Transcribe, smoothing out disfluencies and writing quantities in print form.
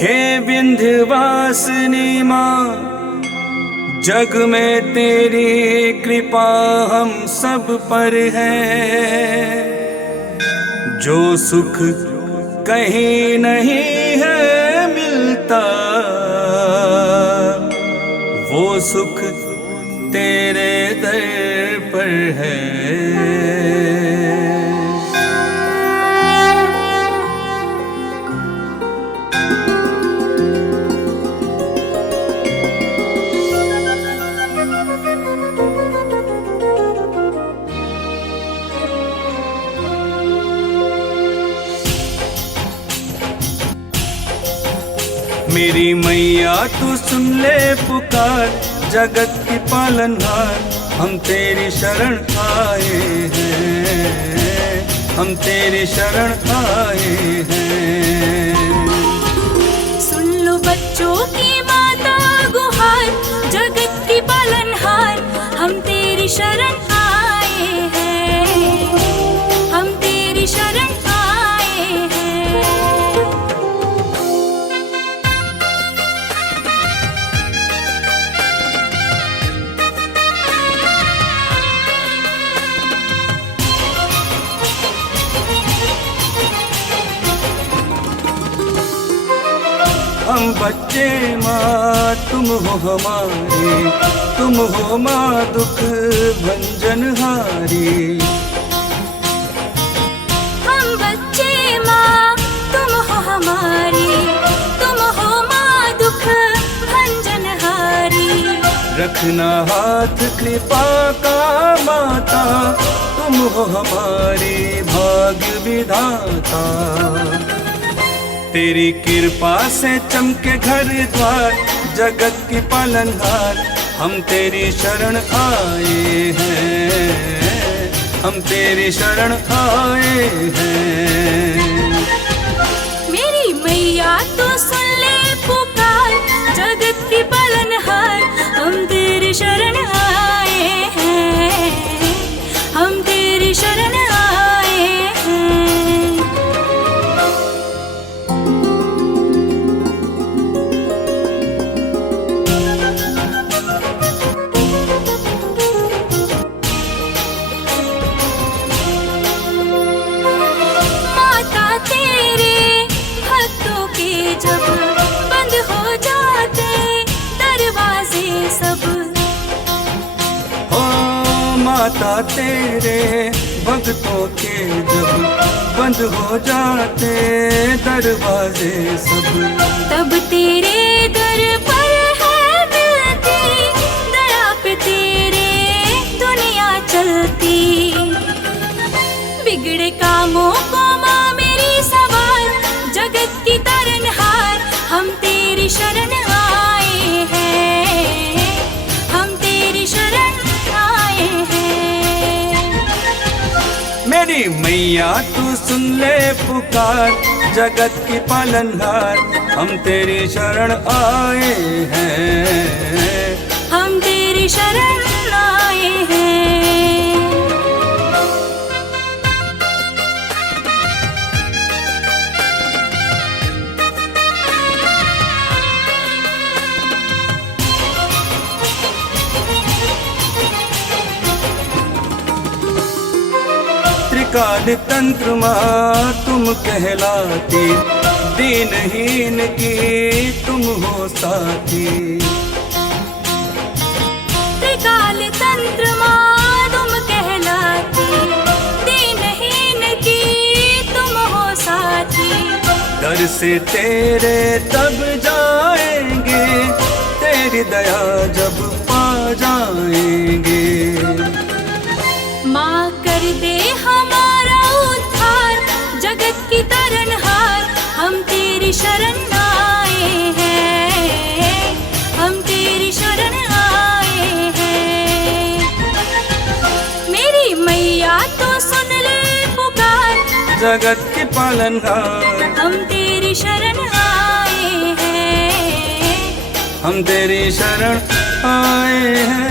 हे विंध्यवासिनी माँ, जग में तेरी कृपा हम सब पर है। जो सुख कहीं नहीं है मिलता, वो सुख तेरे दर पर है। मेरी मैया तू सुन ले पुकार, जगत की पालनहार हम तेरी शरण आए हैं, हम तेरी शरण आए हैं। सुन लो बच्चों की माता गुहार, जगत की पालनहार हम तेरी शरण आए हैं, हम तेरी शरण आए हैं। हम बच्चे माँ तुम हो हमारे, तुम हो माँ दुख भंजनहारी। हम बच्चे माँ तुम हो हमारी, तुम हो माँ दुख भंजनहारी। रखना हाथ कृपा का माता, तुम हो हमारी भाग्य विधाता। तेरी कृपा से चमके घर द्वार, जगत की पालनहार हम तेरी शरण आए हैं, हम तेरी शरण आए हैं। मेरी मैया तो सुन ले पुकार, जगत की पालनहार हम तेरी शरण आए हैं, हम तेरी शरण आए हैं। जब बंद हो जाते दरवाजे सब, ओ माता तेरे भक्तों के जब बंद हो जाते दरवाजे सब, तब तेरे दर पर है मिलती दया पे तेरे दुनिया चलती। बिगड़े कामों को माँ मेरी सवार, जगत की तारनहार हम तेरी शरण आए हैं, हम तेरी शरण आए हैं। मेरी मैया तू सुन ले पुकार, जगत की पालनहार हम तेरी शरण आए हैं, हम तेरी शरण आए हैं। त्रिकाल तंत्र माँ तुम कहलाती, दीनहीन की तुम हो साथी। त्रिकाल तंत्र माँ तुम कहलाती, दीनहीन की तुम हो साथी। दर से तेरे तब जाएंगे, तेरी दया जब पा जाएंगे। माँ कर दे हमारा उद्धार, जगत की तारनहार हम तेरी शरण आए हैं, हम तेरी शरण आए हैं। मेरी मैया तो सुन ले पुकार, जगत के पालनहार हम तेरी शरण आए हैं, हम तेरी शरण आए हैं।